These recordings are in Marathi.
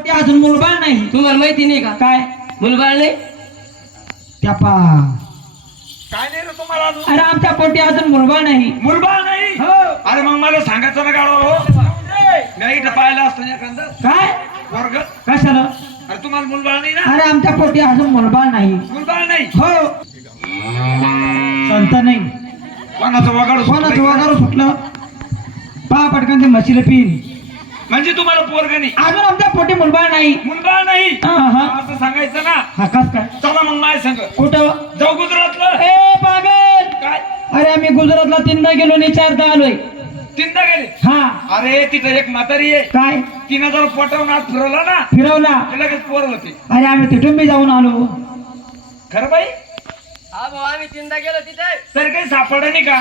पोटी अजून मुलबाळ नाही. तुम्हाला माहिती नाही का काय मुलबाळ नाही? त्या पा काय नाही रे तुम्हाला अजून अरे आमच्या पोटी अजून मुलबाळ नाही. मुलबाळ नाही. हो. अरे मग मला सांगायचं ना गाडो हो. मी इथं पाहिलं असतं एखादं काय वर्ग. कशाला? अरे तुम्हाला मुलबाळ नाही ना? अरे आमच्या पोटी अजून मुलबाळ नाही. मुलबाळ नाही. हो संत नाही. कोणाचं वगाड कोणाचं वगैरे सुटलं पहा पटकन ते म्हशीला पिन. म्हणजे तुम्हाला पोरग नाही, अजून आमच्या पोटी मुलबाळ नाही. मुलबाळ नाही हा, हा. असं सांगायचं ना. हा कस काय? चला मग माझ्या संग कुठं? जाऊ गुजरातलं. ए पागल, काय अरे आम्ही गुजरातला 3दा गेलो नाही 4दा आलोय. तीनदा गेले. हा अरे तिथं एक म्हातारी आहे, काय तिनं जर पटवून आत फिरवला ना फिरवला? की लगेच पोर होते. अरे आम्ही तिथून बी जाऊन आलो. खरं बाई? हा भाऊ आम्ही 3दा गेलो तिथे. तर काही सापडलं नाही का?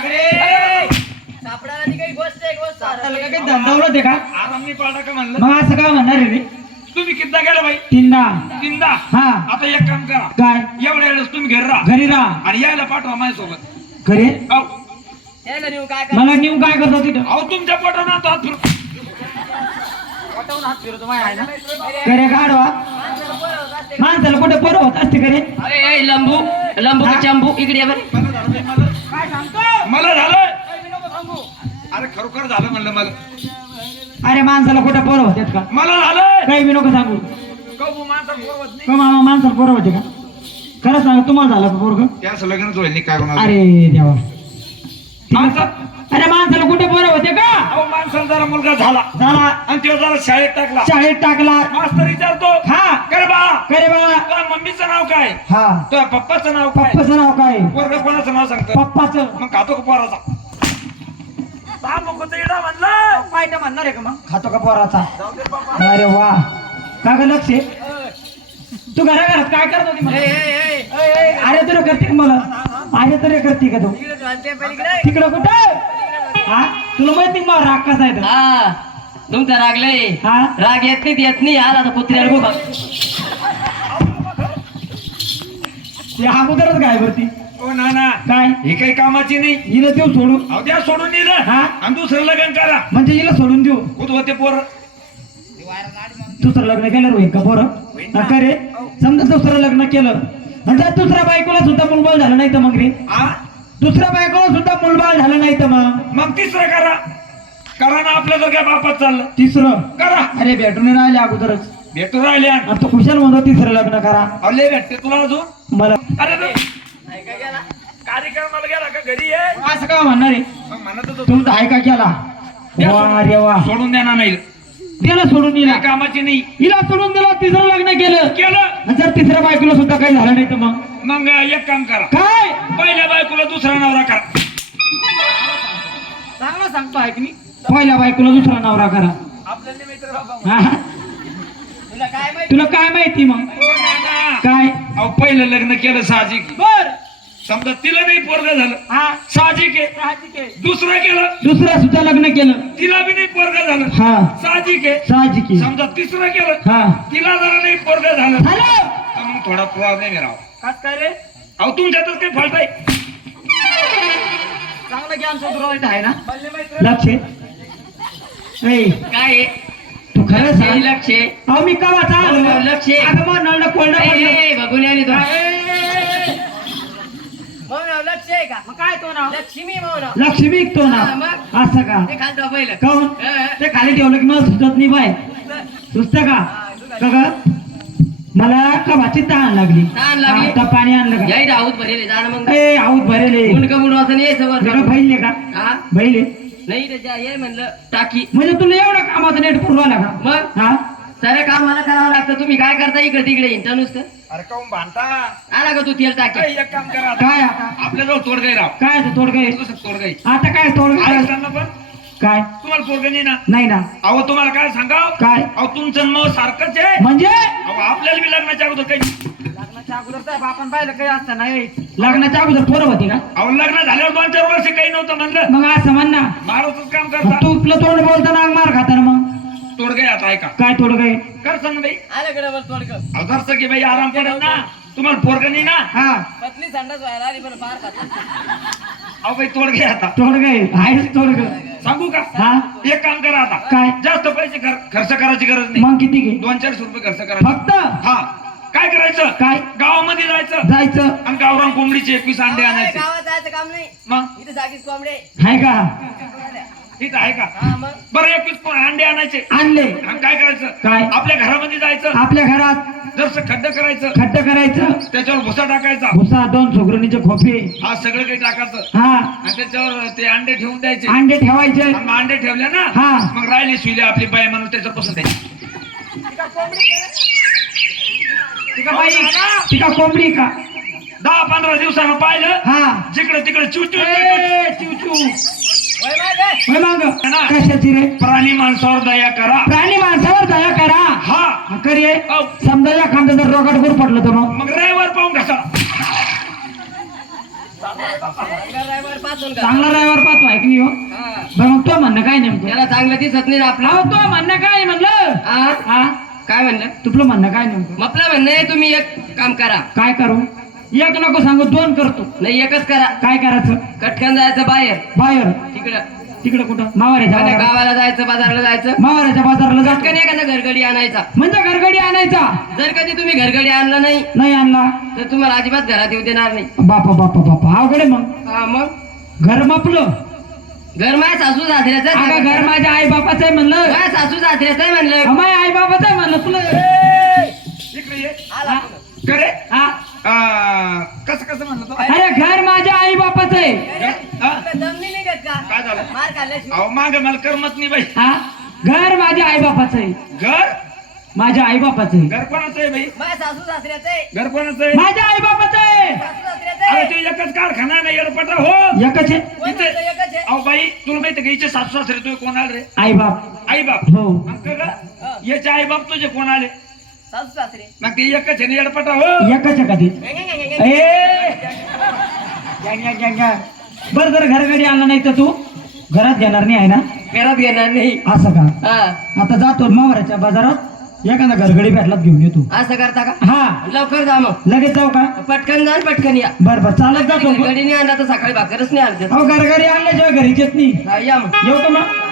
सापडायला ती काही गोष्ट आहे, गोष्ट त्याला काही धंदावलं ते का? आराम नाही पाडला का म्हणलं? मग असं काय म्हणणार आहे रे? तुम्ही कितीदा गेला बाई? 3दा. तीनदा. हा आता एक काम करा, काय? एवढ्या वेळेस तुम्ही घरी राहा घरी राहा. आणि यायला पाठवा माझ्यासोबत. घरी अहो त्याला नेऊ काय कर मला नेऊ काय करतो तिथं? अहो, तुमच्या पोटावर तो हात फिरव. पटवून हात फिरतो माय आहे ना. घरी काढवा. माणसाला कुठे परवत असते घरी? अरे ए लंबू लंबू का चंबू इकडे ये बरे. मला झालं. अरे खरोखर झालं म्हणलं मला. अरे माणसाला कुठे परवत आहेत का? मला झालं. काही बी नको सांगू. कबू माणसा पोरवत नाही. का मामा माणसाला परवत आहे का? खरं सांग तुम्हाला झालं का पोरग? त्याच लग्नच होईल नाही काय होणार. अरे देवा. माणसा अरे माणसाला कुठे परवत आहे का? अहो माणसाला जरा मुलगा झाला झाला आणि तो जरा शाळेत टाकला. शाळेत टाकला. मास्तर विचारतो, हा करे बाळा करे बाळा. तुझ्या मम्मीचं नाव काय? हा तुझ्या पप्पाचं नाव काय? पप्पाचं नाव काय? पोरग कोणाचं नाव सांगतं? पप्पाचं. मग खातो का पोराचा? इडा म्हणलं पायटा म्हणणार आहे का मग? खातो का पोराचा? जाऊ दे बाबा. अरे वा का ग लक्ष आहे? तू घराघरात काय करत होती मला? अरे तुला करते का मला? अरे तुला करते का तू? तिकडं कुठं? हा तुला माहिती मला राग कसा आहे तो? हा तुमचा रागलंय. हा राग येत नाही आला तर कुत्र्याला बघा. ते अगोदरच काय भरती ओ नाना, काय ही काही कामाची नाही. हिला देऊ सोडू? अहो द्या सोडून दिलं हा आणि दुसरं लग्न करा. म्हणजे हिला सोडून देऊ? कुठं होते पोर? दुसरं लग्न केलं होईल का पोरं? का रे? समजा दुसरं लग्न केलं म्हणजे दुसऱ्या बायकोला सुद्धा मुलबाळ झालं नाही तर मग रे? हा दुसऱ्या बायकोला सुद्धा मुलबाळ झालं नाही तर मग तिसरं करा. करा ना, आपलं जर काय बापात चाललं तिसरं करा. अरे भेटून राहिले अगोदरच भेटू राहिले आणि आणि तो खुशाल म्हणतो तिसरं लग्न करा. लय भेटते तुला अजून. मला अरे रे, कार्यक्रमाला गेला का घरी आहे? असं काय म्हणणार आहे? मग म्हणत होतो, तुमचा आहे का केला? वा रे वा. सोडून देणार नाही. त्याला सोडून दिला. काही कामाची नाही. हिला सोडून दिला तिसरं लग्न केलं केलं आणि जर तिसऱ्या बायकोला सुद्धा काही झालं नाही तर मग एक काम करा, काय? पहिल्या बायकोला दुसरा नवरा करा. चांगला सांगतो आहे की नाही? पहिल्या बायकोला दुसरा नवरा करा. आपल्याला मित्र बाबा. हा, हा. तुला काय माहिती मग? काय? अहो पहिलं लग्न केलं साहजिक. बर समजा तिला नाही पोरग झालं, हा साहजिक आहे. दुसरं केलं, दुसऱ्या सुद्धा लग्न केलं, तिला बी नाही पोरग झालं, हा साहजिक आहे. साहजिक आहे. समजा तिसरं केलं, हा तिला जरा नाही पोरग झालं, झालं. तर मग थोडा प्रॉब्लेम आहे राव. कस काय रे? अहो तुमच्यातच काही फॉल्ट आहे. चांगलं ज्ञान सुधारायचं आहे ना? लक्ष आहे? ए, काय आहे? तू खरं हे सांग. लक्ष आहे. अहो मी का वाचा? हो, लक्ष आहे. अगं मग नळलं कोरडं पडलं. ए, बघून या नी तो. लक्ष आहे का? मग काय तो नाव? लक्ष्मी मौन लक्ष्मी तो हा, नाव. मग? असं का? ते खालतो पहिलं. काहून? ते खाली ठेवलं की मला सुचत नाही बाय. सुचत का? का मला कवाची तहान लागली. तहान लागली? आता पाणी आणलं का? याही राहूत भरेले जाणं मग. ए आऊत भरेले. मुंडक मुडवाचं यायचं वर. जरा बैले का? हा बैले नाही रे जा ये म्हणलं टाकी. म्हणजे तुला एवढा कामाचा नेट पुरवाला का? मग हा सारे काम मला करावं लागतं. तुम्ही काय करता इकडे तिकडे इंटर नुसतं अरे काऊन भांडता? आला का तू तेल टाकी. एक काम करा आता. काय आता? आपल्याजवळ तोडगाई राव. काय ते तोडगे? तोडगाई आता काय तोडगे? ऐकताना पण काय तुम्हाला पोरग नाही ना? नाही ना? अहो तुम्हाला काय सांगाव, काय अहो तुमचं मग सारखंच आहे. म्हणजे अहो आपल्याला बी लग्नाच्या अगोदर काही, लग्नाच्या अगोदर साहेब आपण पाहिलं काही असतं नाही. लग्नाच्या अगोदर पोरं होती का? अहो लग्न झाल्यावर 2-4 वर्ष काही नव्हतं म्हणलं. मग असं म्हण ना. मारूतच काम मग करता. तू आपलं तोंड बोलताना अंग मार खाता ना मग. तोडगाई आता ऐका. काय तोडगे? कर सांग बाई. आलं कडे वर तोडक अहो जरसं की बाई आराम पडेल ना. तुम्हाला पोरग नाही ना? हा पतली संडास व्हायला आली पण फार खात अहो बाई तोड घे आता तोड गे आहेच तोड ग सांगू का हा एक काम करा आता काय जास्त पैसे खर्च करायची गरज नाही मग किती घे 200-400 रुपये खर्च करायचे फक्त हा काय करायचं काय गावामध्ये जायचं जायचं आणि गावरान कोंबडीचे 21 अंडे आणायचे गावात जायचं काम नाही मग इथे जागीच कोंबडे आहे का ठीक आहे का हा मग बरं 21 अंडे आणायचे आणले आणि काय करायचं काय आपल्या घरामध्ये जायचं आपल्या घरात जसं खड्ड करायचं खड्ड करायचं त्याच्यावर भुसा टाकायचा भुसा 2 सुगरणीचे खोपे हा सगळं काही टाकायचं हा आणि त्याच्यावर ते अंडे ठेवून द्यायचे अंडे ठेवायचे आणि मग अंडे ठेवले ना हा. मग राहिली सुईले आपली बाई म्हणून त्याच्यापासून द्यायची तिका बाई तिका कोंबडी का 10-15 दिवसानं पाहिलं हा जिकडे तिकडे चिवचिव ए, चिव चिव वय मागे. होय मग कशाची रे प्राणी माणसावर दया करा प्राणी माणसावर दया करा हा करे अहो, समजा एखादं जर रोगाट गुर पडलं तर मग रविवार पाहून कसा चांगला ड्रायव्हर पाहतो का चांगला ड्रायव्हर पाहतो आहे की नाही हो हा. बरं मग तो म्हणणं काय नेमकं त्याला चांगलं दिसत नाही आपलं अहो तो म्हणणं काय म्हणलं हा हा काय म्हणलं तुपलं म्हणणं काय नेमकं आपलं म्हणणं आहे तुम्ही एक काम करा काय करू एक नको सांगू 2 करतो नाही एकच करा काय करायचं कटकन जायचं बाहेर बाहेर तिकडं तिकडे कुठं मावाऱ्याच्या आणि बाजारात गावाला जायचं बाजारला जायचं मावाऱ्याच्या बाजाराला जात कटकन एखादा घरगडी आणायचा म्हणजे घरगडी आणायचा जर कधी तुम्ही घरगडी आणला नाही नाही आणला तर तुम्हाला अजिबात घरात येऊ देणार नाही बापा बापा बापा अवघड आहे मग हा मग घर मापलं घर माझ्या सासू सासऱ्याचं अगं आहे. घर माझ्या आई बापाचं आहे म्हणलं माझ्या सासू सासऱ्याचं आहे म्हणलं माझ्या आई बापाचं आहे म्हणलं तुला इकडे ये आला हा? करे हा? कसं म्हणलं तो अरे घर माझ्या आई बापाचं आहे हा? तुला दम नाही निघत का काय झालं मार खाल्ल्याशिवाय अहो माग मला करमत नाही बाई हा घर माझ्या आई बापाचं आहे घर माझ्या आई बापाचं आहे घर कोणाचं आहे बाई माझ्या सासू सासऱ्याचं आहे घर कोणाचं आहे माझ्या आई बापाचं आहे सासू सासऱ्याचं अरे आहे ते एकच कारखाना नाही येडपटा हो एकच आहे कोण म्हणतं एकच आहे अहो बाई तुला माहिती का हिचे सासू सासरे तुझे कोण आले रे आई बाप आई बाप हो याचे आई बाप तुझे कोण आले सासू सासरे मग ते एकच आहे ना येडपटा हो एकच आहे का ते बर जर घरगडी आणला नाही तर तू घरात घेणार नाही आहे ना घरात घेणार नाही असं का हा आता जातो मावऱ्याच्या बाजारात एखादा घरगडी भेटलात घेऊन येतो असं करता का हा लवकर जा मग लगेच जाऊ का पटकन जा आणि पटकन या बर बर चालत जातो घरगडी नाही आणला तर सकाळी भाकरच नाही आणत अहो घरगडी आणल्याशिवाय घरीच येत नाही या मग येऊ का मग